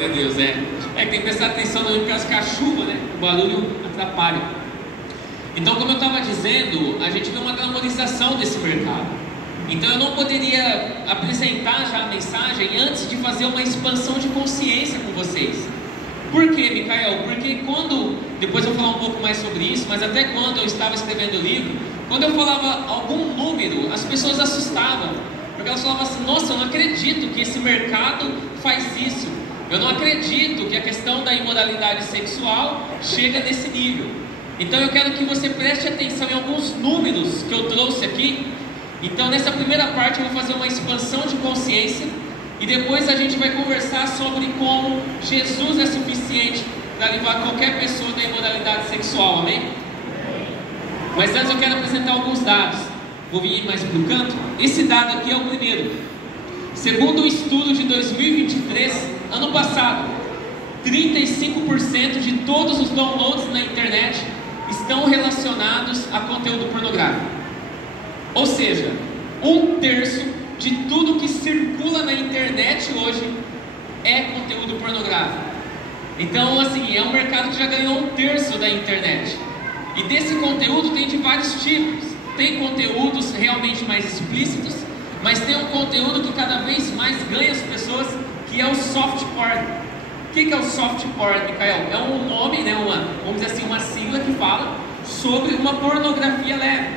Meu Deus, é que tem que prestar atenção no caso que a chuva, né? O barulho atrapalha. Então, como eu estava dizendo, a gente vê uma glamorização desse mercado. Então, eu não poderia apresentar já a mensagem antes de fazer uma expansão de consciência com vocês. Por quê, Micael? Porque depois eu vou falar um pouco mais sobre isso, mas até quando eu estava escrevendo o livro, quando eu falava algum número, as pessoas assustavam, porque elas falavam assim: nossa, eu não acredito que esse mercado faz isso, eu não acredito que a questão da imoralidade sexual chega nesse nível. Então eu quero que você preste atenção em alguns números que eu trouxe aqui. Então nessa primeira parte eu vou fazer uma expansão de consciência, e depois a gente vai conversar sobre como Jesus é suficiente para livrar qualquer pessoa da imoralidade sexual, amém? Mas antes eu quero apresentar alguns dados. Vou vir mais para o canto. Esse dado aqui é o primeiro. Segundo o estudo de 2023, ano passado, 35% de todos os downloads na internet estão relacionados a conteúdo pornográfico. Ou seja, 1/3 de tudo que circula na internet hoje é conteúdo pornográfico. Então, assim, é um mercado que já ganhou 1/3 da internet. E desse conteúdo tem de vários tipos. Tem conteúdos realmente mais explícitos, mas tem um conteúdo que cada vez mais ganha as pessoas, que é o soft porn. O que é o soft porn, Micael? É um nome, né, vamos dizer assim, uma sigla que fala sobre uma pornografia leve.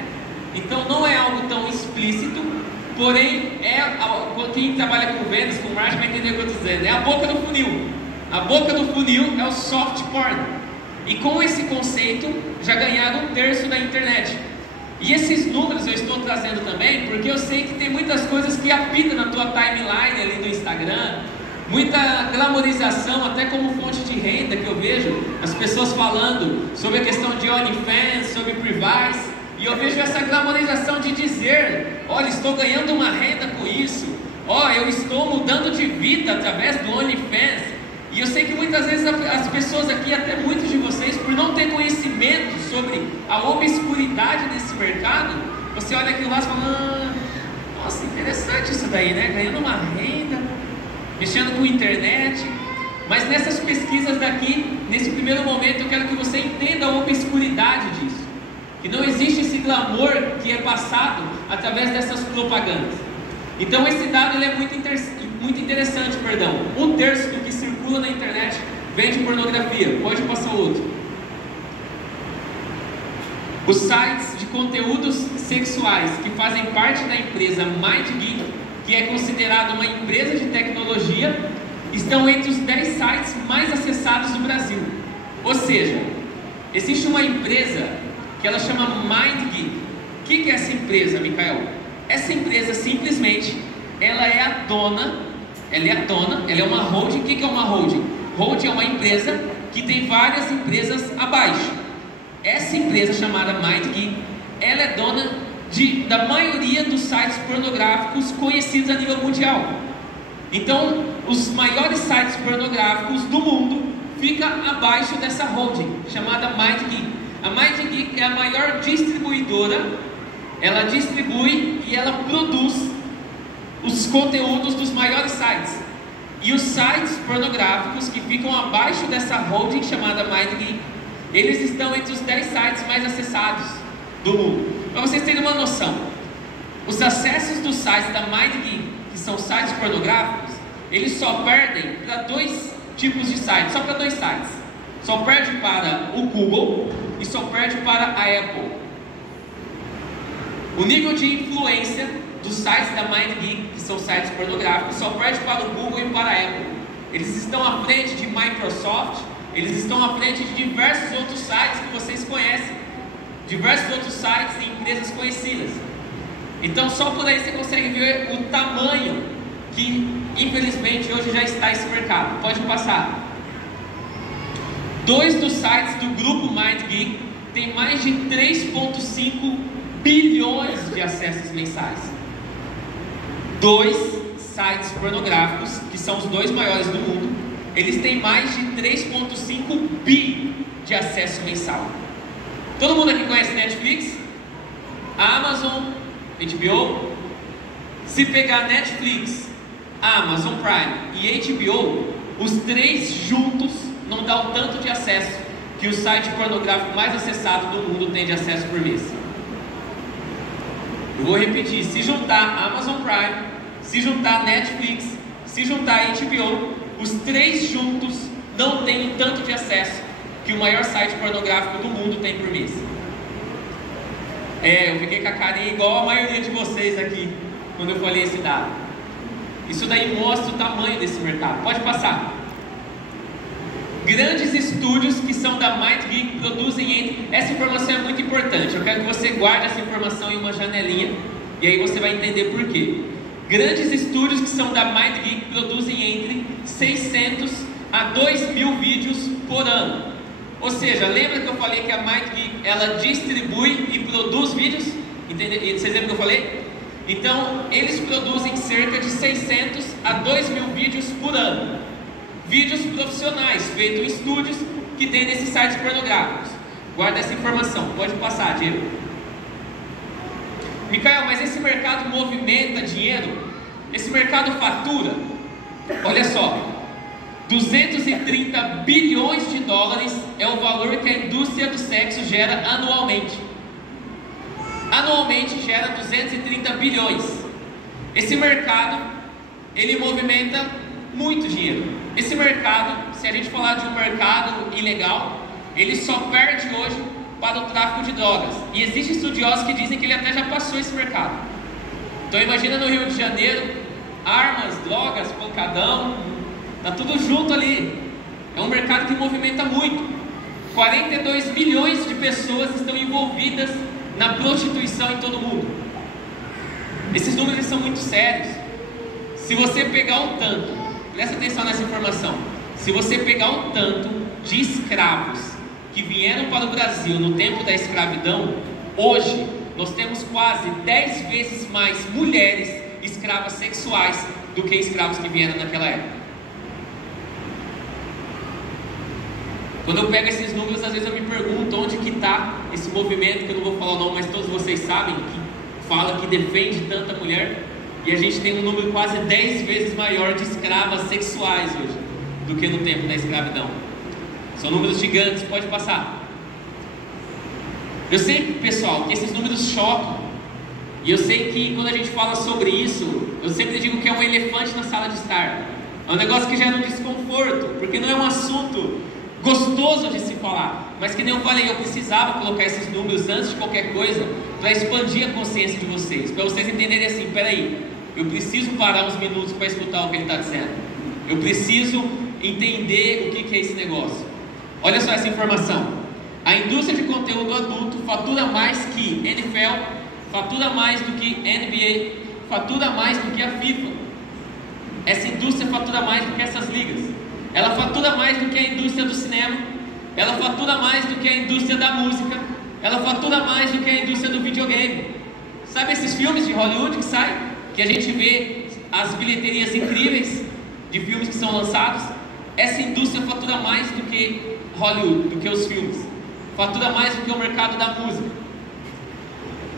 Então não é algo tão explícito, porém quem trabalha com vendas, com marketing vai entender o que eu estou dizendo. É a boca do funil. A boca do funil é o soft porn. E com esse conceito já ganharam 1/3 da internet. E esses números eu estou trazendo também porque eu sei que tem muitas coisas que apitam na tua timeline ali do Instagram, muita glamorização, até como fonte de renda que eu vejo, as pessoas falando sobre a questão de OnlyFans, sobre Privice, e eu vejo essa glamorização de dizer: olha, estou ganhando uma renda com isso, eu estou mudando de vida através do OnlyFans. E eu sei que muitas vezes as pessoas aqui, até muitos de vocês, por não ter conhecimento sobre a obscuridade desse mercado, você olha aquilo lá e fala: nossa, interessante isso daí, né? Ganhando uma renda, mexendo com internet. Mas nessas pesquisas daqui, nesse primeiro momento, eu quero que você entenda a obscuridade disso. Que não existe esse glamour que é passado através dessas propagandas. Então esse dado ele é muito interessante, 1/3 do que circula na internet vem de pornografia. Pode passar outro. Os sites de conteúdos sexuais que fazem parte da empresa MindGeek, que é considerada uma empresa de tecnologia, estão entre os 10 sites mais acessados do Brasil. Ou seja, existe uma empresa que ela chama MindGeek. O que é essa empresa, Micael? Essa empresa simplesmente, ela é uma holding. O que é uma holding? Holding é uma empresa que tem várias empresas abaixo. Essa empresa chamada MindGeek, ela é dona da maioria dos sites pornográficos conhecidos a nível mundial. Então, os maiores sites pornográficos do mundo ficam abaixo dessa holding, chamada MindGeek. A MindGeek é a maior distribuidora. Ela distribui e ela produz os conteúdos dos maiores sites. E os sites pornográficos que ficam abaixo dessa holding chamada MindGeek, eles estão entre os 10 sites mais acessados do mundo. Para vocês terem uma noção, os acessos dos sites da MindGeek, que são sites pornográficos, eles só perdem para 2 tipos de sites, só para 2 sites. Só perde para o Google e só perde para a Apple. O nível de influência dos sites da MindGeek, que são sites pornográficos, só perde para o Google e para a Apple. Eles estão à frente de Microsoft, eles estão à frente de diversos outros sites que vocês conhecem, diversos outros sites e empresas conhecidas. Então só por aí você consegue ver o tamanho que infelizmente hoje já está esse mercado. Pode passar. 2 dos sites do grupo MindGeek têm mais de 3,5 bilhões de acessos mensais. 2 sites pornográficos, que são os 2 maiores do mundo, eles têm mais de 3,5 bi de acesso mensal. Todo mundo aqui conhece Netflix? Amazon, HBO? Se pegar Netflix, Amazon Prime e HBO, os três juntos não dá o tanto de acesso que o site pornográfico mais acessado do mundo tem de acesso por mês. Eu vou repetir, se juntar Amazon Prime, se juntar Netflix, se juntar HBO, os três juntos não têm o tanto de acesso que o maior site pornográfico do mundo tem por mês. Eu fiquei com a carinha igual a maioria de vocês aqui, quando eu falei esse dado. Isso daí mostra o tamanho desse mercado. Pode passar. Grandes estúdios que são da MindGeek produzem essa informação é muito importante. Eu quero que você guarde essa informação em uma janelinha e aí você vai entender por quê. Grandes estúdios que são da MindGeek produzem entre 600 a 2.000 vídeos por ano. Ou seja, lembra que eu falei que a MindGeek ela distribui e produz vídeos? Vocês lembram que eu falei? Então, eles produzem cerca de 600 a 2.000 vídeos por ano. Vídeos profissionais, feitos em estúdios que tem nesses sites pornográficos. Guarda essa informação, pode passar, Diego. Micael, mas esse mercado movimenta dinheiro? Esse mercado fatura? Olha só, 230 bilhões de dólares é o valor que a indústria do sexo gera anualmente. Anualmente gera 230 bilhões. Esse mercado, ele movimenta muito dinheiro. Esse mercado, se a gente falar de um mercado ilegal, ele só perde hoje para o tráfico de drogas. E existem estudiosos que dizem que ele até já passou esse mercado. Então imagina no Rio de Janeiro, armas, drogas, pancadão, tá tudo junto ali. É um mercado que movimenta muito. 42 milhões de pessoas estão envolvidas na prostituição em todo o mundo. Esses números são muito sérios. Se você pegar um tanto, presta atenção nessa informação, se você pegar um tanto de escravos que vieram para o Brasil no tempo da escravidão, hoje nós temos quase 10 vezes mais mulheres escravas sexuais do que escravos que vieram naquela época. Quando eu pego esses números, às vezes eu me pergunto onde que está esse movimento, que eu não vou falar o nome, mas todos vocês sabem, que fala que defende tanta mulher, e a gente tem um número quase 10 vezes maior de escravas sexuais hoje, do que no tempo da escravidão. São números gigantes, pode passar. Eu sei, pessoal, que esses números chocam, e eu sei que quando a gente fala sobre isso, eu sempre digo que é um elefante na sala de estar. É um negócio que gera um desconforto, porque não é um assunto gostoso de se falar, mas que nem eu falei, eu precisava colocar esses números antes de qualquer coisa, para expandir a consciência de vocês, para vocês entenderem assim, peraí, eu preciso parar uns minutos para escutar o que ele está dizendo, eu preciso entender o que é esse negócio. Olha só essa informação, a indústria de conteúdo adulto fatura mais que NFL, fatura mais do que NBA, fatura mais do que a FIFA. Essa indústria fatura mais do que essas ligas. Ela fatura mais do que a indústria do cinema, ela fatura mais do que a indústria da música, ela fatura mais do que a indústria do videogame. Sabe esses filmes de Hollywood que saem? Que a gente vê as bilheterias incríveis de filmes que são lançados? Essa indústria fatura mais do que Hollywood, do que os filmes. Fatura mais do que o mercado da música.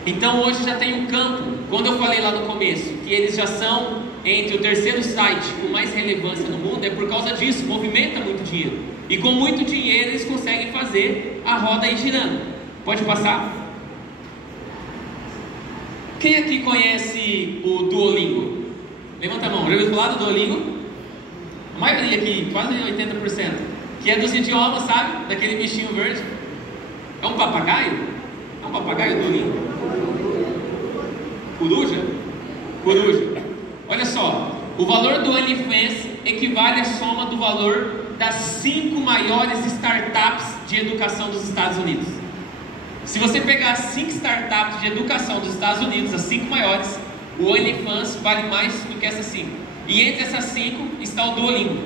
Então hoje já tem um campo, quando eu falei lá no começo, que eles já são entre o terceiro site com mais relevância no mundo, é por causa disso, movimenta muito dinheiro. E com muito dinheiro eles conseguem fazer a roda aí girando. Pode passar? Quem aqui conhece o Duolingo? Levanta a mão, já ouviu falar do Duolingo? A maioria aqui, quase 80%. Que é dos idiomas, sabe? Daquele bichinho verde. É um papagaio? É um papagaio Duolingo? Coruja? Coruja. Olha só, o valor do OnlyFans equivale à soma do valor das 5 maiores startups de educação dos Estados Unidos. Se você pegar as 5 startups de educação dos Estados Unidos, as 5 maiores, o OnlyFans vale mais do que essas 5. E entre essas 5 está o Duolingo.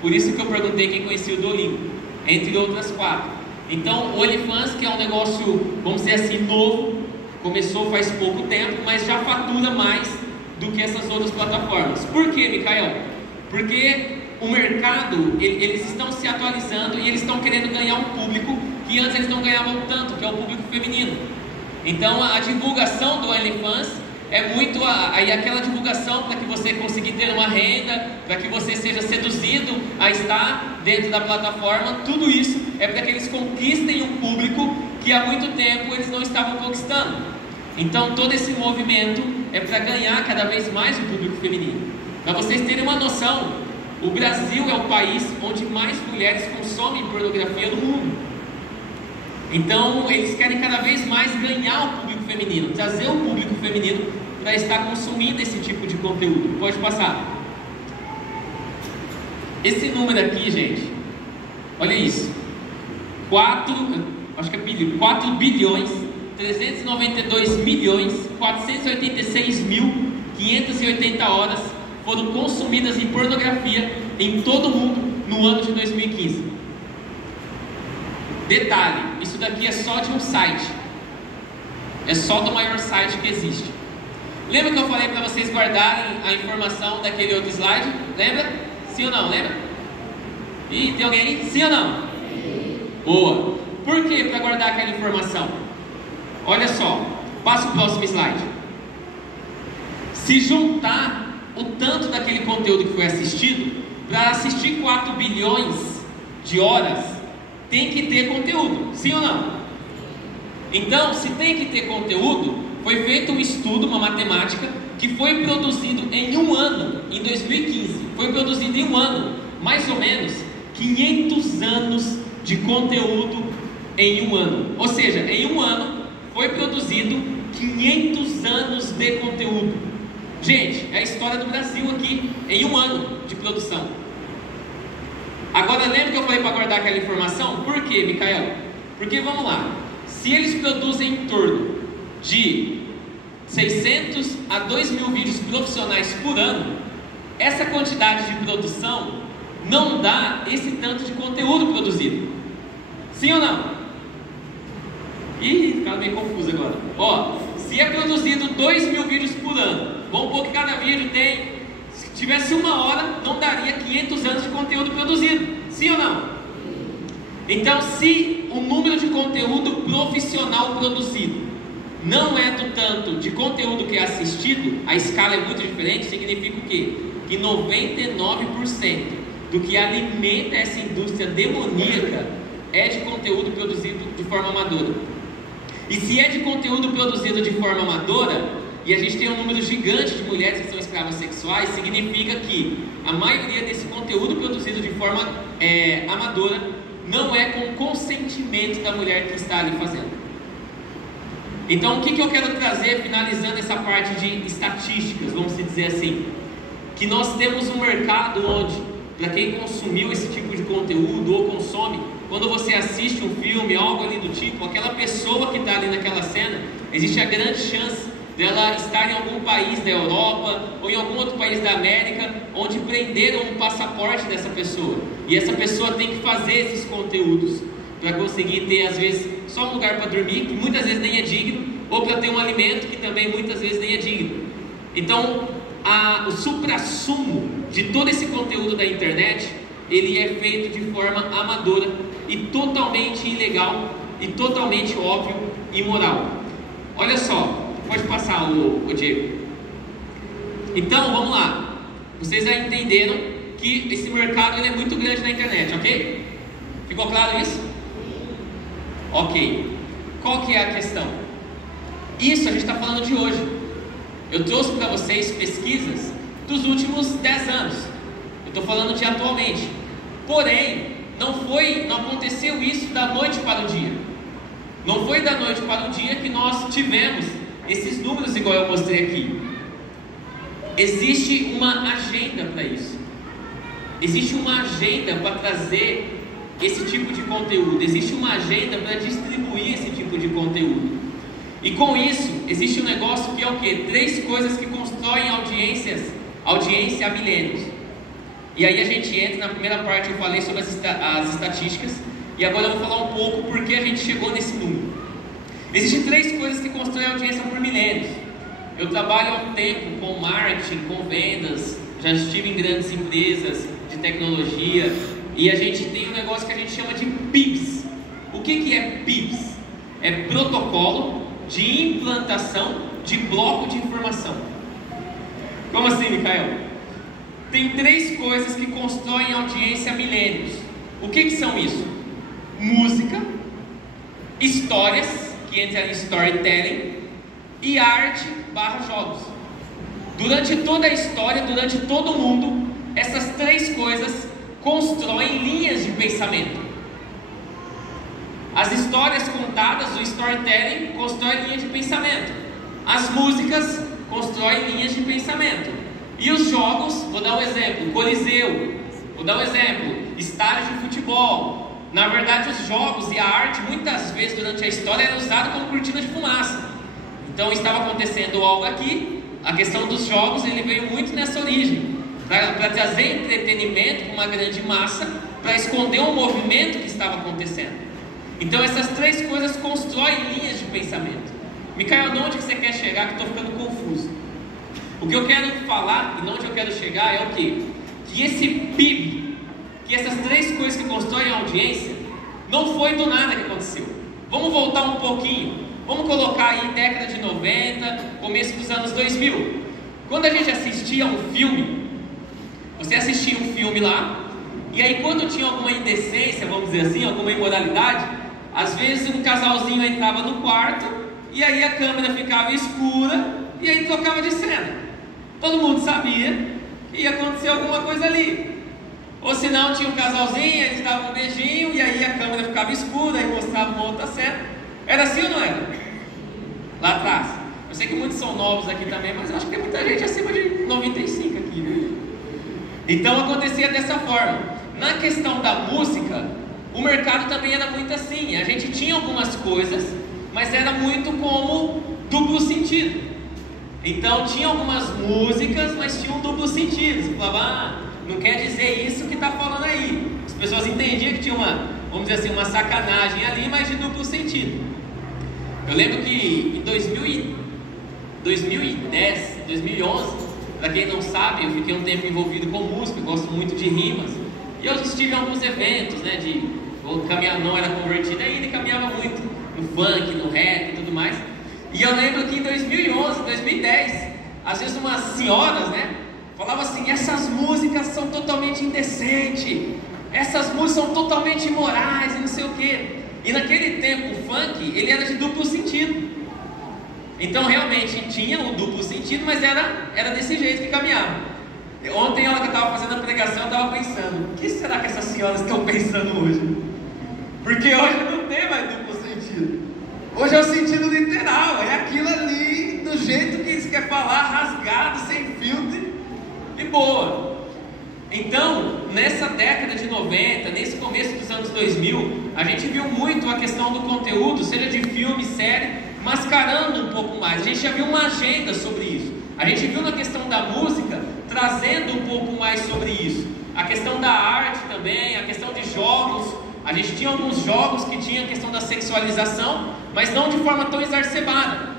Por isso que eu perguntei quem conhecia o Duolingo, entre outras 4. Então, o OnlyFans, que é um negócio, vamos dizer assim, novo, começou faz pouco tempo, mas já fatura mais do que essas outras plataformas. Por quê, Micael? Porque o mercado, eles estão se atualizando e eles estão querendo ganhar um público que antes eles não ganhavam tanto, que é o público feminino. Então a divulgação do OnlyFans é muito aí aquela divulgação para que você consiga ter uma renda, para que você seja seduzido a estar dentro da plataforma. Tudo isso é para que eles conquistem um público que há muito tempo eles não estavam conquistando. Então todo esse movimento é para ganhar cada vez mais o público feminino. Para vocês terem uma noção, o Brasil é o país onde mais mulheres consomem pornografia no mundo. Então eles querem cada vez mais ganhar o público feminino, trazer o público feminino para estar consumindo esse tipo de conteúdo. Pode passar. Esse número aqui, gente, olha isso. 4 bilhões 392 milhões 486 mil 580 horas foram consumidas em pornografia em todo o mundo no ano de 2015. Detalhe, isso daqui é só de um site. É só do maior site que existe. Lembra que eu falei para vocês guardarem a informação daquele outro slide? Lembra? Sim ou não? Lembra? Ih, tem alguém aí? Sim ou não? Boa. Por que para guardar aquela informação? Olha só, passa o próximo slide. Se juntar o tanto daquele conteúdo que foi assistido, para assistir 4 bilhões de horas, tem que ter conteúdo, sim ou não? Então, se tem que ter conteúdo, foi feito um estudo, uma matemática, que foi produzido em um ano, em 2015. Foi produzido em um ano, mais ou menos, 500 anos de conteúdo em um ano. Ou seja, em um ano, foi produzido 500 anos de conteúdo. Gente, é a história do Brasil aqui, em um ano de produção. Agora, lembra que eu falei para guardar aquela informação? Por quê, Micael? Porque, vamos lá, se eles produzem em torno de 600 a 2 mil vídeos profissionais por ano, essa quantidade de produção não dá esse tanto de conteúdo produzido. Sim ou não? Ih, ficaram meio confuso agora. Ó, se é produzido 2 mil vídeos por ano, vamos supor que cada vídeo tem, se tivesse 1 hora, não daria 500 anos de conteúdo produzido. Sim ou não? Então, se o número de conteúdo profissional produzido não é do tanto de conteúdo que é assistido, a escala é muito diferente, significa o quê? Que 99% do que alimenta essa indústria demoníaca é de conteúdo produzido de forma amadora. E se é de conteúdo produzido de forma amadora, e a gente tem um número gigante de mulheres que são escravas sexuais, significa que a maioria desse conteúdo produzido de forma amadora não é com consentimento da mulher que está ali fazendo. Então, o que eu quero trazer, finalizando essa parte de estatísticas, vamos dizer assim, que nós temos um mercado onde, para quem consumiu esse tipo de conteúdo ou consome, quando você assiste um filme, algo ali do tipo, aquela pessoa que está ali naquela cena, existe a grande chance dela estar em algum país da Europa ou em algum outro país da América, onde prenderam o passaporte dessa pessoa, e essa pessoa tem que fazer esses conteúdos para conseguir ter, às vezes, só um lugar para dormir, que muitas vezes nem é digno, ou para ter um alimento que também muitas vezes nem é digno. Então, o suprassumo de todo esse conteúdo da internet, ele é feito de forma amadora e totalmente ilegal e totalmente óbvio e imoral. Olha só, pode passar o Diego. Então, vamos lá. Vocês já entenderam que esse mercado ele é muito grande na internet, ok? Ficou claro isso? Ok. Qual que é a questão? Isso a gente está falando de hoje. Eu trouxe para vocês pesquisas dos últimos 10 anos. Eu estou falando de atualmente. Porém, não aconteceu isso da noite para o dia. Não foi da noite para o dia que nós tivemos esses números igual eu mostrei aqui. Existe uma agenda para isso. Existe uma agenda para trazer esse tipo de conteúdo. Existe uma agenda para distribuir esse tipo de conteúdo. E com isso, existe um negócio que é o quê? 3 coisas que constroem audiência há milênios. E aí a gente entra na primeira parte, eu falei sobre as estatísticas. E agora eu vou falar um pouco por que a gente chegou nesse número. Existem 3 coisas que constroem audiência por milênios. Eu trabalho há um tempo com marketing, com vendas, já estive em grandes empresas de tecnologia, e a gente tem um negócio que a gente chama de PIBs. O que é PIBs? É protocolo de implantação de bloco de informação. Como assim, Micael? Tem 3 coisas que constroem audiência há milênios. O que são isso? Música, histórias, que entra em storytelling, e arte/jogos. Durante toda a história, durante todo o mundo, essas 3 coisas constroem linhas de pensamento. As histórias contadas, o storytelling, constrói linhas de pensamento. As músicas constroem linhas de pensamento. E os jogos, vou dar um exemplo, Coliseu, vou dar um exemplo, estádio de futebol. Na verdade, os jogos e a arte, muitas vezes durante a história, eram usados como cortina de fumaça. Então estava acontecendo algo aqui, a questão dos jogos, ele veio muito nessa origem, para trazer entretenimento para uma grande massa, para esconder um movimento que estava acontecendo. Então essas 3 coisas constroem linhas de pensamento. Micael, onde que você quer chegar que estou ficando confuso? O que eu quero falar e onde eu quero chegar é o quê? Que esse PIB, que essas 3 coisas que constroem a audiência, não foi do nada que aconteceu. Vamos voltar um pouquinho. Vamos colocar aí década de 90, começo dos anos 2000. Quando a gente assistia um filme, você assistia um filme lá, e aí quando tinha alguma indecência, vamos dizer assim, alguma imoralidade, às vezes um casalzinho entrava no quarto, e aí a câmera ficava escura, e aí trocava de cena. Todo mundo sabia que ia acontecer alguma coisa ali. Ou se não, tinha um casalzinho, eles davam um beijinho, e aí a câmera ficava escura, e mostrava uma outra cena. Era assim ou não era? Lá atrás. Eu sei que muitos são novos aqui também, mas eu acho que tem muita gente acima de 95 aqui, viu? Então acontecia dessa forma. Na questão da música, o mercado também era muito assim. A gente tinha algumas coisas, mas era muito como duplo sentido. Então tinha algumas músicas, mas tinha um duplo sentido. Você falava, não quer dizer isso que está falando aí. As pessoas entendiam que tinha uma, vamos dizer assim, uma sacanagem ali, mas de duplo sentido. Eu lembro que em 2010, 2011, para quem não sabe, eu fiquei um tempo envolvido com música, eu gosto muito de rimas, e eu estive em alguns eventos, né, não era convertido ainda e caminhava muito no funk, no rap e tudo mais. E eu lembro que em 2011, 2010, às vezes umas senhoras, né, falavam assim, essas músicas são totalmente indecentes, essas músicas são totalmente imorais e não sei o que. E naquele tempo o funk, ele era de duplo sentido. Então realmente tinha um duplo sentido, mas era desse jeito que caminhava. Ontem, ela que estava fazendo a pregação, eu estava pensando, o que será que essas senhoras estão pensando hoje? Porque hoje não tem mais duplo sentido. Hoje é o sentido literal, é aquilo ali, do jeito que eles querem falar, rasgado, sem filtro e boa. Então, nessa década de 90, nesse começo dos anos 2000, a gente viu muito a questão do conteúdo, seja de filme, série, mascarando um pouco mais. A gente já viu uma agenda sobre isso. A gente viu na questão da música, trazendo um pouco mais sobre isso. A questão da arte também, a questão de jogos. A gente tinha alguns jogos que tinham a questão da sexualização, mas não de forma tão exacerbada.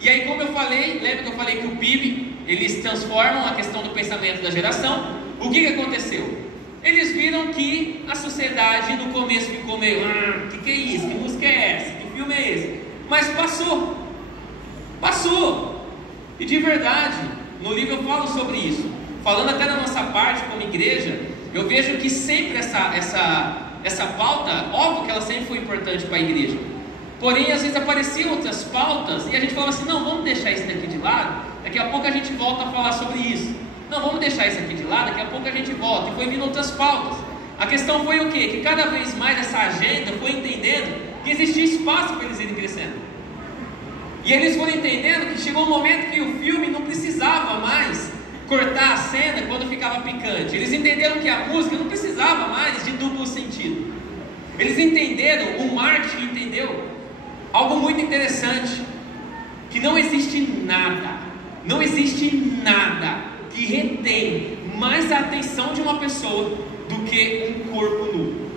E aí, como eu falei, lembra que eu falei que o PIB, eles transformam a questão do pensamento da geração. O que aconteceu? Eles viram que a sociedade no começo ficou meio, que é isso? Que música é essa? Que filme é esse? Mas passou, e de verdade, no livro eu falo sobre isso, falando até da nossa parte como igreja, eu vejo que sempre essa pauta, óbvio que ela sempre foi importante para a igreja, porém às vezes apareciam outras pautas, e a gente falava assim, não, vamos deixar isso daqui de lado, daqui a pouco a gente volta a falar sobre isso. Não, vamos deixar isso aqui de lado, daqui a pouco a gente volta. E foi vindo outras pautas. A questão foi o quê? Que cada vez mais essa agenda foi entendendo que existia espaço para eles irem crescendo. E eles foram entendendo que chegou um momento que o filme não precisava mais cortar a cena quando ficava picante. Eles entenderam que a música não precisava mais de duplo sentido. Eles entenderam, o marketing entendeu algo muito interessante, que não existe nada que retém mais a atenção de uma pessoa do que um corpo nu.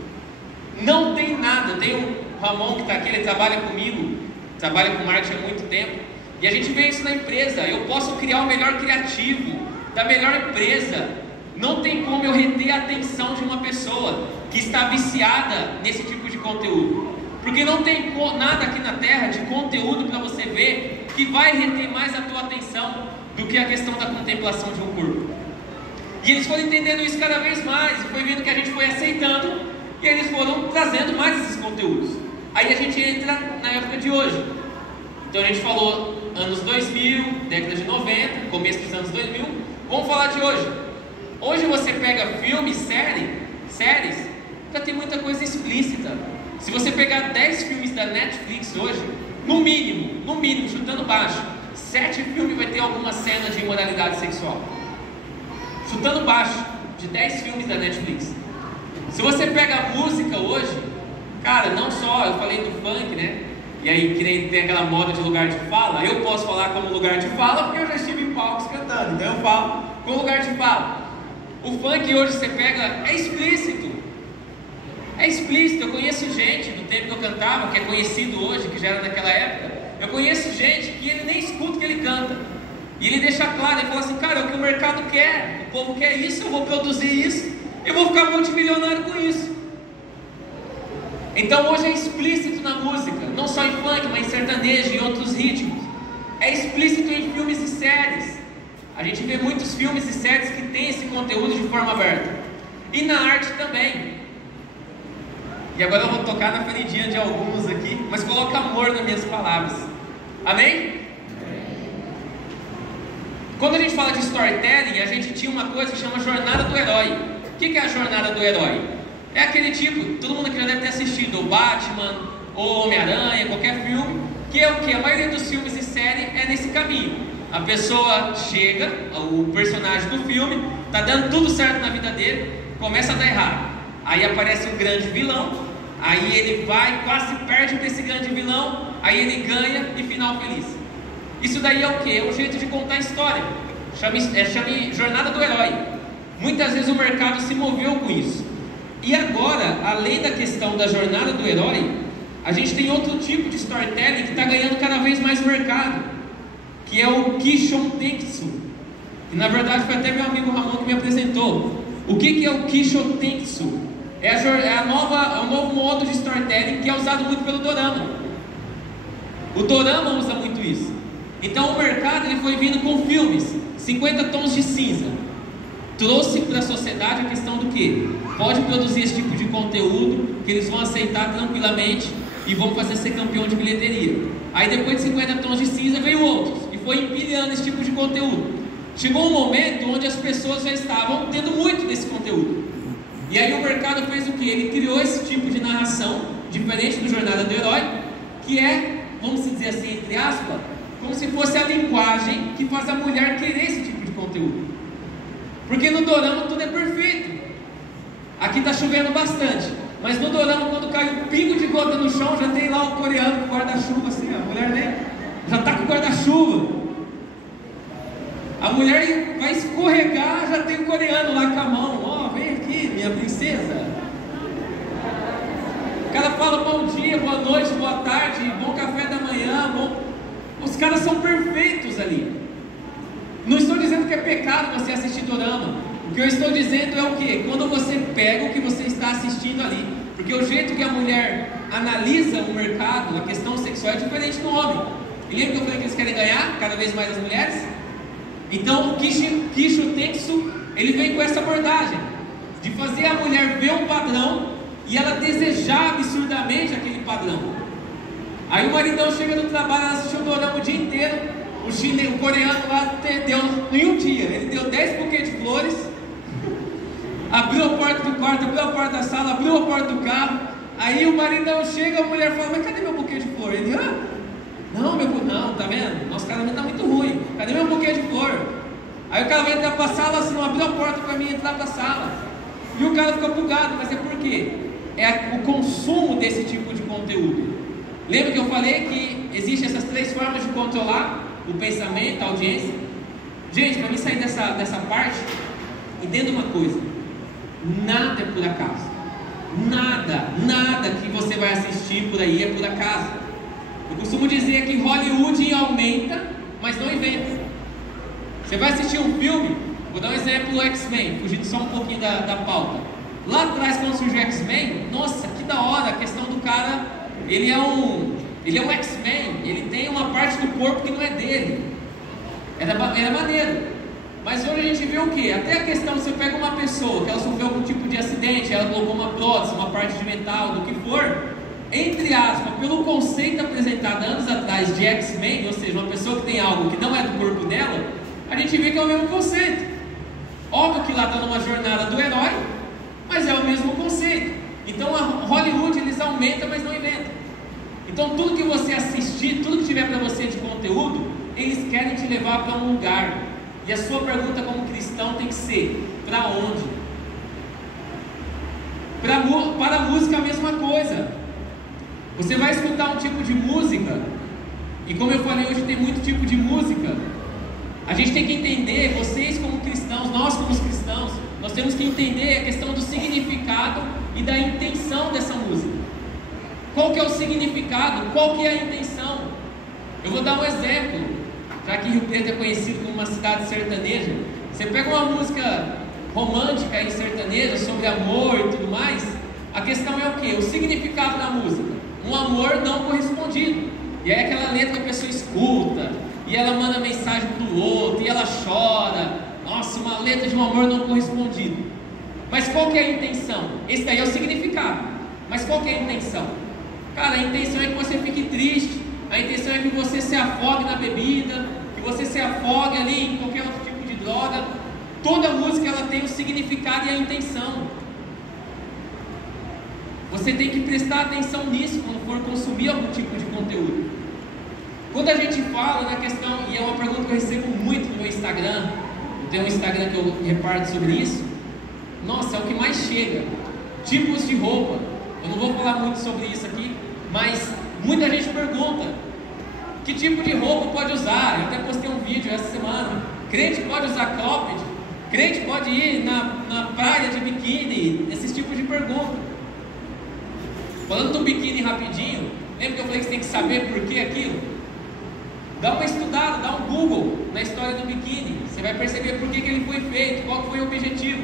Não tem nada. Eu tenho o Ramon que está aqui, ele trabalha comigo, trabalha com marketing há muito tempo, e a gente vê isso na empresa. Eu posso criar o melhor criativo da melhor empresa, não tem como eu reter a atenção de uma pessoa que está viciada nesse tipo de conteúdo, porque não tem nada aqui na terra de conteúdo para você ver que vai reter mais a tua atenção do que a questão da contemplação de um corpo. E eles foram entendendo isso cada vez mais, e foi vendo que a gente foi aceitando, e eles foram trazendo mais esses conteúdos. Aí a gente entra na época de hoje. Então a gente falou anos 2000, década de 90, começo dos anos 2000. Vamos falar de hoje. Hoje você pega filmes, séries, já tem muita coisa explícita. Se você pegar 10 filmes da Netflix hoje, no mínimo, chutando baixo, 7 filmes vai ter alguma cena de imoralidade sexual. Chutando baixo, de 10 filmes da Netflix. Se você pega a música hoje, cara, não só, eu falei do funk, né? E aí, que nem tem aquela moda de lugar de fala, eu posso falar como lugar de fala porque eu já estive em palcos cantando, então eu falo com lugar de fala. O funk hoje você pega, é explícito. É explícito. Eu conheço gente do tempo que eu cantava, que é conhecido hoje, que já era naquela época. Eu conheço gente que ele nem escuta o que ele canta. E ele deixa claro, ele fala assim, cara, é o que o mercado quer, o povo quer isso, eu vou produzir isso, eu vou ficar multimilionário com isso. Então hoje é explícito na música, não só em funk, mas em sertanejo e outros ritmos. É explícito em filmes e séries. A gente vê muitos filmes e séries que têm esse conteúdo de forma aberta. E na arte também. E agora eu vou tocar na feridinha de alguns aqui, mas coloca amor nas minhas palavras. Amém? Quando a gente fala de storytelling, a gente tinha uma coisa que chama jornada do herói. O que é a jornada do herói? É aquele tipo, todo mundo aqui já deve ter assistido, o Batman, ou Homem-Aranha, qualquer filme, que é o que? A maioria dos filmes e séries é nesse caminho. A pessoa chega, o personagem do filme, tá dando tudo certo na vida dele, começa a dar errado. Aí aparece um grande vilão, aí ele vai, quase perde para esse grande vilão, aí ele ganha e final feliz. Isso daí é o que? É um jeito de contar a história. Chame jornada do herói. Muitas vezes o mercado se moveu com isso. E agora, além da questão da jornada do herói, a gente tem outro tipo de storytelling que está ganhando cada vez mais mercado, que é o Kishon Tenksu. E na verdade foi até meu amigo Ramon que me apresentou. O que é o Kishon Tenksu? É o novo modo de storytelling que é usado muito pelo Dorama. O Dorama usa muito isso. Então o mercado ele foi vindo com filmes 50 tons de cinza. Trouxe para a sociedade a questão do que? Pode produzir esse tipo de conteúdo que eles vão aceitar tranquilamente e vão fazer ser campeão de bilheteria. Aí depois de 50 tons de cinza veio outros e foi empilhando esse tipo de conteúdo. Chegou um momento onde as pessoas já estavam tendo muito desse conteúdo. E aí o mercado fez o que? Ele criou esse tipo de narração, diferente do Jornada do Herói, que é, vamos dizer assim, entre aspas, como se fosse a linguagem que faz a mulher querer esse tipo de conteúdo. Porque no dorama tudo é perfeito. Aqui está chovendo bastante, mas no dorama quando cai um pingo de gota no chão, já tem lá o coreano com o guarda-chuva assim, a mulher nem já está com o guarda-chuva. A mulher vai escorregar, já tem o coreano lá com a mão. Ó, vem aqui, minha princesa. O cara fala bom dia, boa noite, boa tarde, bom café da manhã, bom... Os caras são perfeitos ali. Não estou dizendo que é pecado você assistir dorama. O que eu estou dizendo é o que? Quando você pega o que você está assistindo ali. Porque o jeito que a mulher analisa o mercado, a questão sexual é diferente do homem. E lembra que eu falei que eles querem ganhar cada vez mais as mulheres? Então o Kishon Tenksu, ele vem com essa abordagem de fazer a mulher ver um padrão e ela desejar absurdamente aquele padrão. Aí o maridão chega no trabalho, ela assistiu o dorama o dia inteiro, o coreano lá deu em um dia, ele deu 10 buquês de flores, abriu a porta do quarto, abriu a porta da sala, abriu a porta do carro. Aí o maridão chega, a mulher fala, mas cadê meu buquê de flor? Ele, não, tá vendo? Nosso casamento tá muito ruim, cadê meu buquê de flor? Aí o cara vai entrar pra sala, assim, não abriu a porta pra mim entrar pra sala. E o cara fica bugado, mas é por quê? É o consumo desse tipo de conteúdo. Lembra que eu falei que existem essas 3 formas de controlar o pensamento, a audiência? Gente, para mim sair dessa parte, entenda uma coisa: nada é por acaso. Nada que você vai assistir por aí é por acaso. Eu costumo dizer que Hollywood aumenta, mas não inventa. Você vai assistir um filme, vou dar um exemplo, o X-Men, fugindo só um pouquinho da pauta. Lá atrás, quando surgiu o X-Men, nossa, que da hora a questão do cara. Ele é um Ele é um X-Men, ele tem uma parte do corpo que não é dele. Era maneiro. Mas hoje a gente vê o quê? Até a questão, você pega uma pessoa que ela sofreu algum tipo de acidente, ela colocou uma prótese, uma parte de metal, do que for, entre aspas, pelo conceito apresentado anos atrás de X-Men, ou seja, uma pessoa que tem algo que não é do corpo dela, a gente vê que é o mesmo conceito. Óbvio que lá está numa jornada do herói, mas é o mesmo conceito. Então a Hollywood, eles aumentam, mas não inventam. Então tudo que você assistir, tudo que tiver para você de conteúdo, eles querem te levar para um lugar. E a sua pergunta como cristão tem que ser: para onde? Para a música a mesma coisa. Você vai escutar um tipo de música, e como eu falei, hoje tem muito tipo de música. A gente tem que entender, vocês como cristãos, nós como cristãos, nós temos que entender a questão do significado e da intenção dessa música. Qual que é o significado? Qual que é a intenção? Eu vou dar um exemplo, já que Rio Preto é conhecido como uma cidade sertaneja. Você pega uma música romântica e sertaneja sobre amor e tudo mais, a questão é o quê? O significado da música. Um amor não correspondido. E aí aquela letra que a pessoa escuta, e ela manda mensagem para o outro, e ela chora. Nossa, uma letra de um amor não correspondido. Mas qual que é a intenção? Esse daí é o significado. Mas qual que é a intenção? Cara, a intenção é que você fique triste. A intenção é que você se afogue na bebida, que você se afogue ali em qualquer outro tipo de droga. Toda música ela tem o significado e a intenção. Você tem que prestar atenção nisso quando for consumir algum tipo de conteúdo. Quando a gente fala na questão, e é uma pergunta que eu recebo muito no meu Instagram, eu tenho um Instagram que eu reparto sobre isso. Nossa, é o que mais chega. Tipos de roupa. Eu não vou falar muito sobre isso aqui, mas muita gente pergunta: que tipo de roupa pode usar? Eu até postei um vídeo essa semana. Crente pode usar cropped? Crente pode ir na praia de biquíni? Esses tipos de pergunta. Falando do biquíni rapidinho, lembra que eu falei que você tem que saber por que aquilo? Dá uma estudada, dá um Google na história do biquíni. Você vai perceber por que ele foi feito, qual foi o objetivo.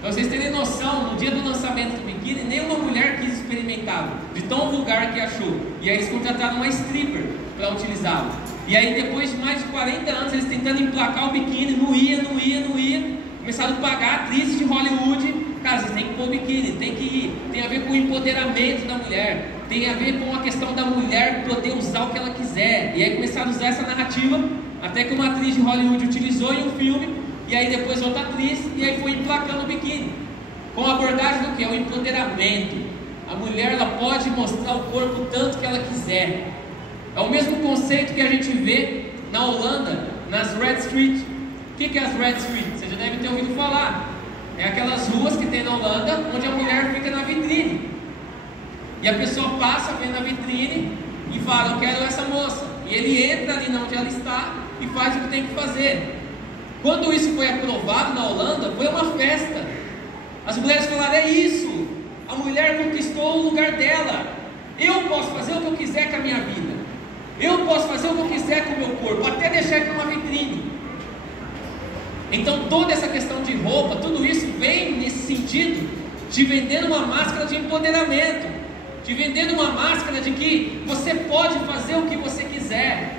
Para vocês terem noção, no dia do lançamento do biquíni, nenhuma mulher quis experimentá-lo, de tão vulgar que achou. E aí eles contrataram uma stripper para utilizá-lo. E aí depois de mais de 40 anos, eles tentando emplacar o biquíni, não ia. Começaram a pagar atrizes de Hollywood. Cara, vocês têm que pôr o biquíni, tem que ir. Tem a ver com o empoderamento da mulher, tem a ver com a questão da mulher poder usar o que ela quiser. E aí começaram a usar essa narrativa, até que uma atriz de Hollywood utilizou em um filme, e aí depois outra atriz, e aí foi emplacando o biquíni. Com a abordagem do que? O empoderamento. A mulher ela pode mostrar o corpo tanto que ela quiser. É o mesmo conceito que a gente vê na Holanda, nas Red Street. O que é as Red Street? Você já deve ter ouvido falar. É aquelas ruas que tem na Holanda, onde a mulher fica na vitrine. E a pessoa passa, vendo a vitrine e fala: eu quero essa moça. E ele entra ali onde ela está e faz o que tem que fazer. Quando isso foi aprovado na Holanda, foi uma festa. As mulheres falaram: é isso, a mulher conquistou o lugar dela. Eu posso fazer o que eu quiser com a minha vida. Eu posso fazer o que eu quiser com o meu corpo, até deixar aqui uma vitrine. Então toda essa questão de roupa, tudo isso vem nesse sentido, te vendendo uma máscara de empoderamento, te vendendo uma máscara de que você pode fazer o que você quiser.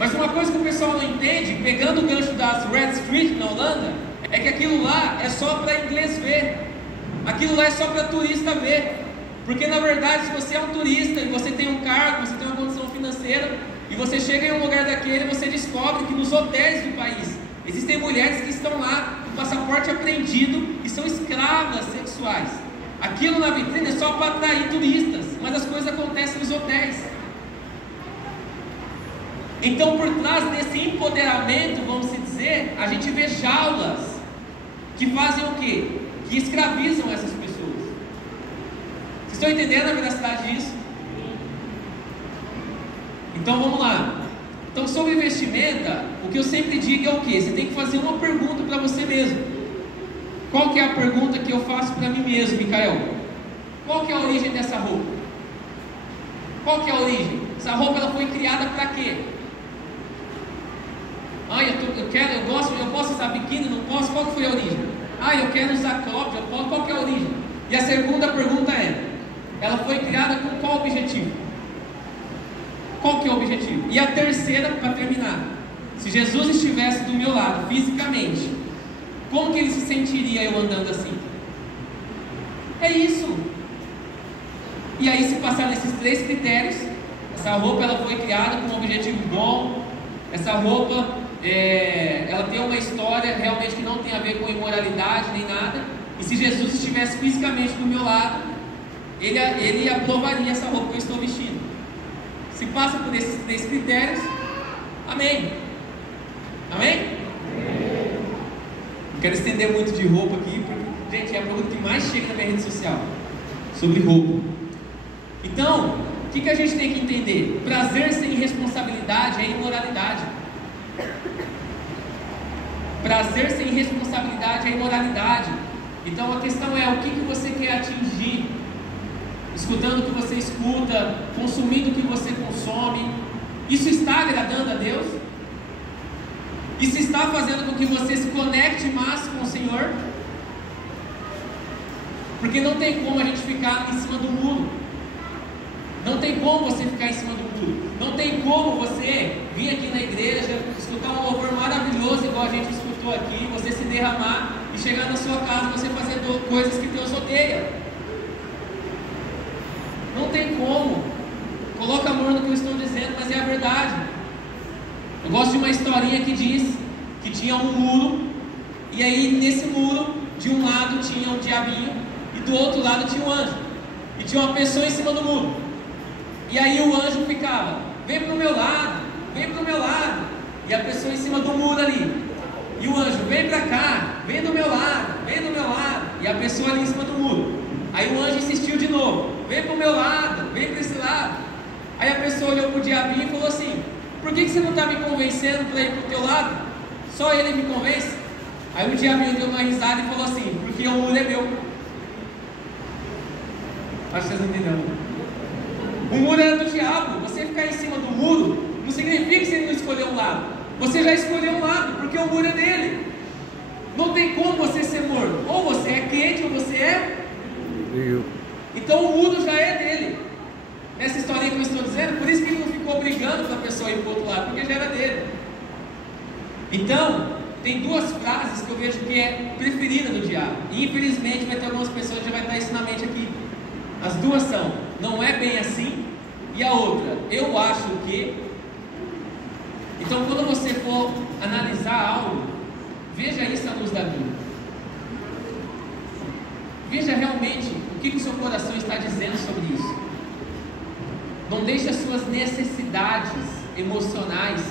Mas uma coisa que o pessoal não entende, pegando o gancho das Red Street na Holanda, é que aquilo lá é só para inglês ver, aquilo lá é só para turista ver. Porque na verdade, se você é um turista e você tem um cargo, você tem uma condição financeira, e você chega em um lugar daquele, você descobre que nos hotéis do país existem mulheres que estão lá com o passaporte apreendido e são escravas sexuais. Aquilo na vitrine é só para atrair turistas, mas as coisas acontecem nos hotéis. Então, por trás desse empoderamento, vamos dizer, a gente vê jaulas que fazem o quê? Que escravizam essas pessoas. Vocês estão entendendo a veracidade disso? Então vamos lá. Então, sobre vestimenta, o que eu sempre digo é o quê? Você tem que fazer uma pergunta para você mesmo. Qual que é a pergunta que eu faço para mim mesmo, Micael? Qual que é a origem dessa roupa? Qual que é a origem? Essa roupa ela foi criada para quê? Eu posso usar biquíni, não posso? Qual que foi a origem? Eu quero usar cropped, qual que é a origem? E a segunda pergunta é: ela foi criada com qual objetivo? Qual que é o objetivo? E a terceira, para terminar, se Jesus estivesse do meu lado, fisicamente, como que ele se sentiria eu andando assim? É isso. E aí, se passar nesses 3 critérios, essa roupa ela foi criada com um objetivo bom, essa roupa ela tem uma história realmente que não tem a ver com imoralidade nem nada, e se Jesus estivesse fisicamente do meu lado, ele aprovaria essa roupa que eu estou vestindo. Se passa por esses 3 critérios, amém. Amém? Não quero estender muito de roupa aqui, porque, gente, é a pergunta que mais chega na minha rede social, sobre roupa. Então, o que a gente tem que entender? Prazer sem responsabilidade é imoralidade. Prazer sem responsabilidade é imoralidade. Então a questão é, o que você quer atingir? Escutando o que você escuta, consumindo o que você consome, isso está agradando a Deus? Isso está fazendo com que você se conecte mais com o Senhor? Porque não tem como a gente ficar em cima do muro. Não tem como você ficar em cima do muro. Não tem como você vir aqui na igreja, escutar um louvor maravilhoso igual a gente escutou aqui, você se derramar e chegar na sua casa e você fazer coisas que Deus odeia. Não tem como. Coloca amor no que eu estou dizendo, mas é a verdade. Eu gosto de uma historinha que diz que tinha um muro, e aí nesse muro, de um lado tinha um diabinho e do outro lado tinha um anjo, e tinha uma pessoa em cima do muro. E aí o anjo ficava, vem pro meu lado, vem pro meu lado, e a pessoa em cima do muro ali, e o anjo, vem pra cá, vem do meu lado, vem do meu lado, e a pessoa ali em cima do muro. Aí o anjo insistiu de novo, vem pro meu lado, vem para esse lado. Aí a pessoa olhou pro diabinho e falou assim, por que você não está me convencendo para ir pro teu lado? Só ele me convence? Aí o diabinho deu uma risada e falou assim, porque o muro é meu. Acho que vocês não entenderam. O muro era do diabo. Você ficar em cima do muro não significa que você não escolheu um lado. Você já escolheu um lado, porque o muro é dele. Não tem como você ser morto. Ou você é crente ou você é... Então o muro já é dele. Essa historinha que eu estou dizendo, por isso que ele não ficou brigando com a pessoa ir para o outro lado, porque já era dele. Então, tem 2 frases que eu vejo que é preferida do diabo. E infelizmente vai ter algumas pessoas que já vai estar isso na mente aqui. As 2 são, não é bem assim, e a outra, eu acho que. Então quando você for analisar algo, veja isso à luz da Bíblia. Veja realmente o que o seu coração está dizendo sobre isso. Não deixe as suas necessidades emocionais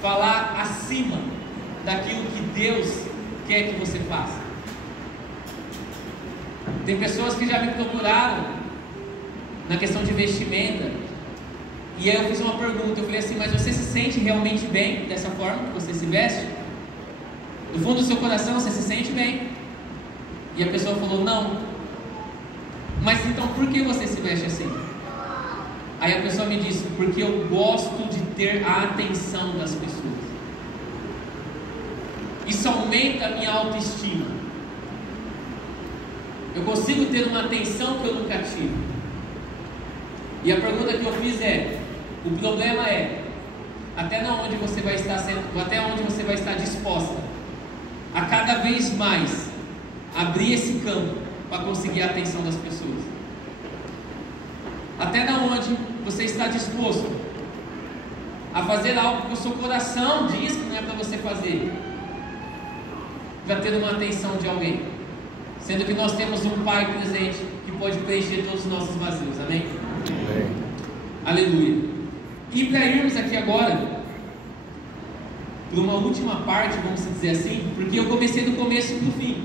falar acima daquilo que Deus quer que você faça. Tem pessoas que já me procuraram na questão de vestimenta, e aí eu fiz uma pergunta, eu falei assim, mas você se sente realmente bem dessa forma que você se veste? Do fundo do seu coração você se sente bem? E a pessoa falou, não. Mas então por que você se veste assim? Aí a pessoa me disse, porque eu gosto de ter a atenção das pessoas. Isso aumenta a minha autoestima. Eu consigo ter uma atenção que eu nunca tive. E a pergunta que eu fiz é, o problema é, até onde você vai estar disposta a cada vez mais abrir esse campo para conseguir a atenção das pessoas? Até onde você está disposto a fazer algo que o seu coração diz que não é para você fazer, para ter uma atenção de alguém, sendo que nós temos um Pai presente que pode preencher todos os nossos vazios, amém? Amém. Aleluia. E para irmos aqui agora para uma última parte, vamos dizer assim, porque eu comecei do começo para o fim.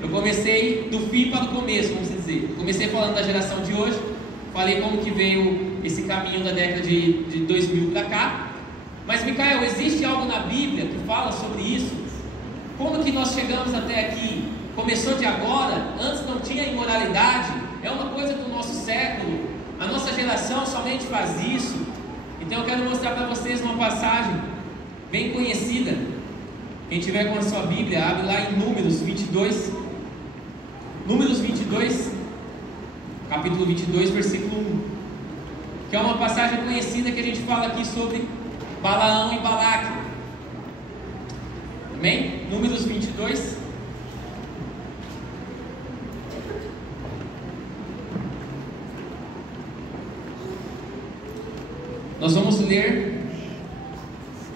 Eu comecei do fim para o começo, vamos dizer. Eu comecei falando da geração de hoje, falei como que veio esse caminho da década de 2000 para cá. Mas, Micael, existe algo na Bíblia que fala sobre isso? Como que nós chegamos até aqui? Começou de agora? Antes não tinha imoralidade? É uma coisa do nosso século? A nossa geração somente faz isso? Então eu quero mostrar para vocês uma passagem bem conhecida. Quem tiver com a sua Bíblia, abre lá em Números 22. Números 22. capítulo 22, versículo 1, que é uma passagem conhecida que a gente fala aqui sobre Balaão e Balaque. Amém? Números 22. Nós vamos ler,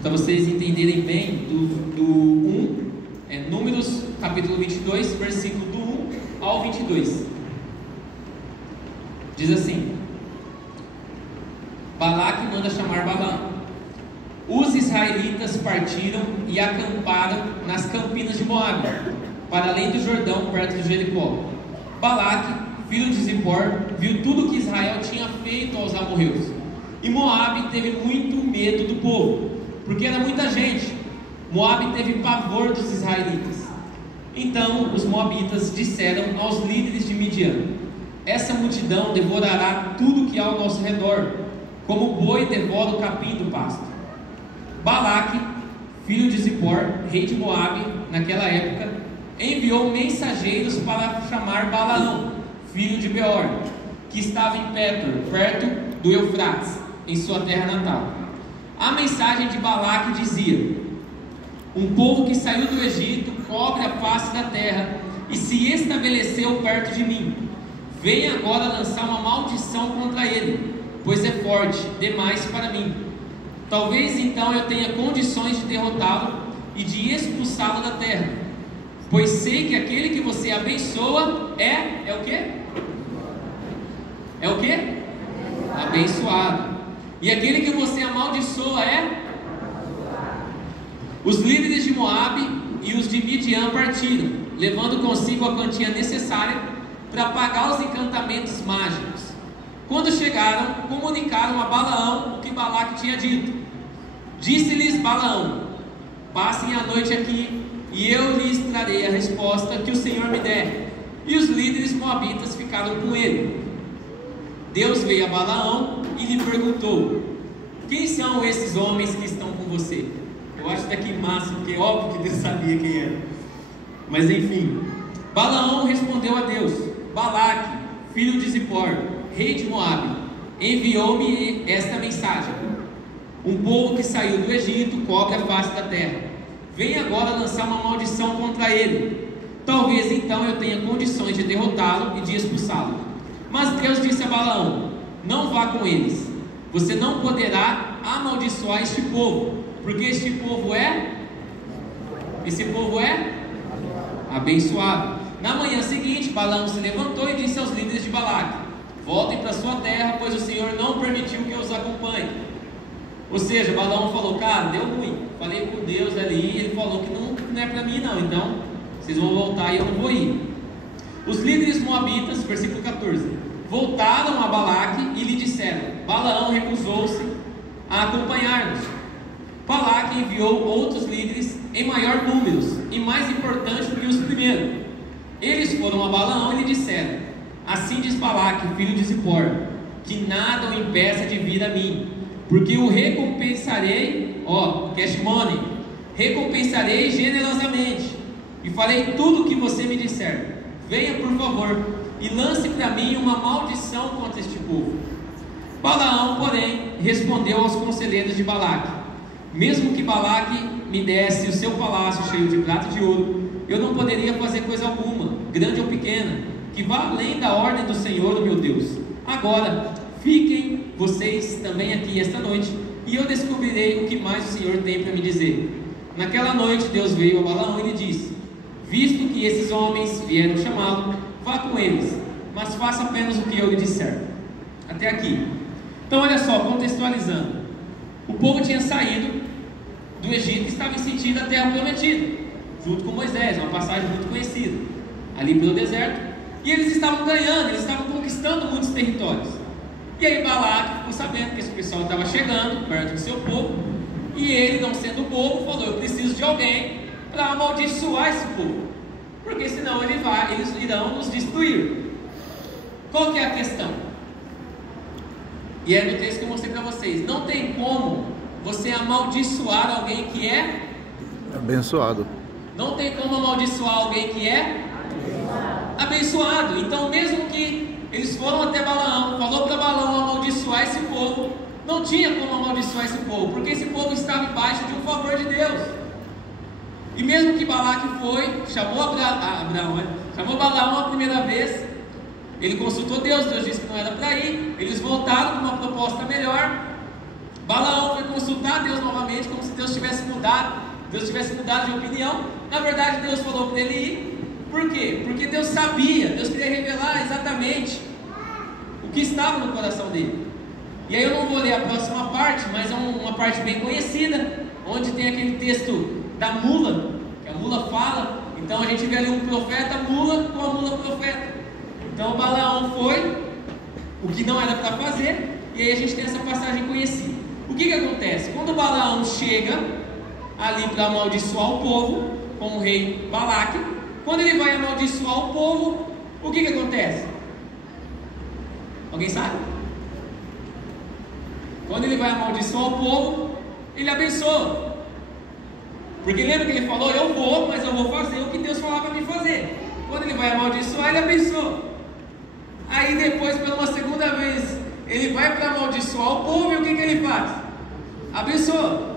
para vocês entenderem bem, do 1, Números capítulo 22, versículo do 1 ao 22. Diz assim: Balaque manda chamar Balaão. Os israelitas partiram e acamparam nas campinas de Moabe, para além do Jordão, perto de Jericó. Balaque, filho de Zippor, viu tudo que Israel tinha feito aos amorreus. E Moabe teve muito medo do povo, porque era muita gente. Moabe teve pavor dos israelitas. Então os moabitas disseram aos líderes de Midian: essa multidão devorará tudo que há ao nosso redor, como o boi devora o capim do pasto. Balaque, filho de Zippor, rei de Moabe, naquela época, enviou mensageiros para chamar Balaão, filho de Beor, que estava em Petor, perto do Eufrates, em sua terra natal. A mensagem de Balaque dizia: um povo que saiu do Egito cobre a face da terra e se estabeleceu perto de mim. Venha agora lançar uma maldição contra ele, pois é forte demais para mim. Talvez então eu tenha condições de derrotá-lo e de expulsá-lo da terra, pois sei que aquele que você abençoa é o quê? É o quê? Abençoado. E aquele que você amaldiçoa é? Os líderes de Moabe e os de Midian partiram, levando consigo a quantia necessária para pagar os encantamentos mágicos. Quando chegaram, comunicaram a Balaão o que Balaque tinha dito. Disse-lhes Balaão: passem a noite aqui e eu lhes trarei a resposta que o Senhor me der. E os líderes moabitas ficaram com ele. Deus veio a Balaão e lhe perguntou: quem são esses homens que estão com você? Eu acho daqui massa, porque é óbvio que Deus sabia quem era. Mas enfim, Balaão respondeu a Deus: Balaque, filho de Zippor, rei de Moabe, enviou-me esta mensagem: um povo que saiu do Egito cobre a face da terra. Venha agora lançar uma maldição contra ele. Talvez então eu tenha condições de derrotá-lo e de expulsá-lo. Mas Deus disse a Balaão: não vá com eles. Você não poderá amaldiçoar este povo, porque esse povo é abençoado. Na manhã seguinte, Balaão se levantou e disse aos líderes de Balaque: voltem para sua terra, pois o Senhor não permitiu que eu os acompanhe. Ou seja, Balaão falou: cara, deu ruim, falei com Deus ali, ele falou que não é para mim não, então vocês vão voltar e eu não vou ir. Os líderes moabitas, versículo 14, voltaram a Balaque e lhe disseram: Balaão recusou-se a acompanhar-nos. Balaque enviou outros líderes em maior número e mais importante do que os primeiros. Eles foram a Balaão e lhe disseram: assim diz Balaque, filho de Zippor, que nada o impeça de vir a mim, porque o recompensarei, cash money, recompensarei generosamente, e farei tudo o que você me disser. Venha por favor e lance para mim uma maldição contra este povo. Balaão, porém, respondeu aos conselheiros de Balaque: mesmo que Balaque me desse o seu palácio cheio de prata e de ouro, eu não poderia fazer coisa alguma, grande ou pequena, que vá além da ordem do Senhor, o meu Deus. Agora, fiquem vocês também aqui esta noite, e eu descobrirei o que mais o Senhor tem para me dizer. Naquela noite, Deus veio a Balaão e lhe disse: visto que esses homens vieram chamá-lo, vá com eles, mas faça apenas o que eu lhe disser. Até aqui. Então, olha só, contextualizando. O povo tinha saído do Egito e estava em sentido à terra prometida, junto com Moisés, uma passagem muito conhecida, ali pelo deserto. E eles estavam ganhando, eles estavam conquistando muitos territórios. E aí Balaque ficou sabendo que esse pessoal estava chegando perto do seu povo, e ele, não sendo bobo, falou: eu preciso de alguém para amaldiçoar esse povo, porque senão eles irão nos destruir. Qual que é a questão? E é no texto que eu mostrei para vocês. Não tem como você amaldiçoar alguém que é abençoado. Não tem como amaldiçoar alguém que é abençoado. Então, mesmo que Eles foram até Balaão, falou para Balaão amaldiçoar esse povo. Não tinha como amaldiçoar esse povo, porque esse povo estava embaixo de um favor de Deus. E mesmo que Balaque foi, chamou chamou Balaão a primeira vez, ele consultou Deus, Deus disse que não era para ir, eles voltaram com uma proposta melhor. Balaão foi consultar Deus novamente, como se Deus tivesse mudado de opinião. Na verdade, Deus falou para ele ir. Por quê? Porque Deus sabia, Deus queria revelar exatamente o que estava no coração dele. E aí eu não vou ler a próxima parte, mas é uma parte bem conhecida, onde tem aquele texto da mula, que a mula fala. Então a gente vê ali um profeta mula com a mula profeta. Então Balaão foi, o que não era para fazer, e aí a gente tem essa passagem conhecida. O que acontece? Quando Balaão chega ali para amaldiçoar o povo, com o rei Balaque, quando ele vai amaldiçoar o povo, o que acontece? Alguém sabe? Quando ele vai amaldiçoar o povo, ele abençoa. Porque lembra que ele falou, eu vou, mas eu vou fazer o que Deus falava para mim fazer. Quando ele vai amaldiçoar, ele abençoa. Aí depois, pela uma segunda vez, ele vai para amaldiçoar o povo, e o que ele faz? Abençoa.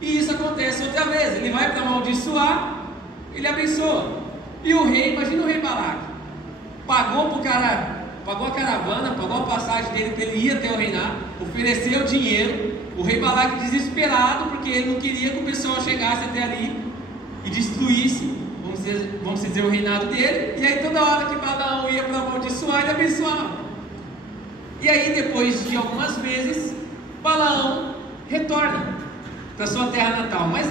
E isso acontece outra vez, ele vai para amaldiçoar, ele abençoa. E o rei, imagina o rei Balaque, pagou a caravana, pagou a passagem dele para ele ir até o reinado, ofereceu dinheiro. O rei Balaque desesperado, porque ele não queria que o pessoal chegasse até ali e destruísse, vamos dizer, o reinado dele. E aí toda hora que Balaão ia para amaldiçoar, ele abençoava. E aí depois de algumas vezes, Balaão retorna para sua terra natal. Mas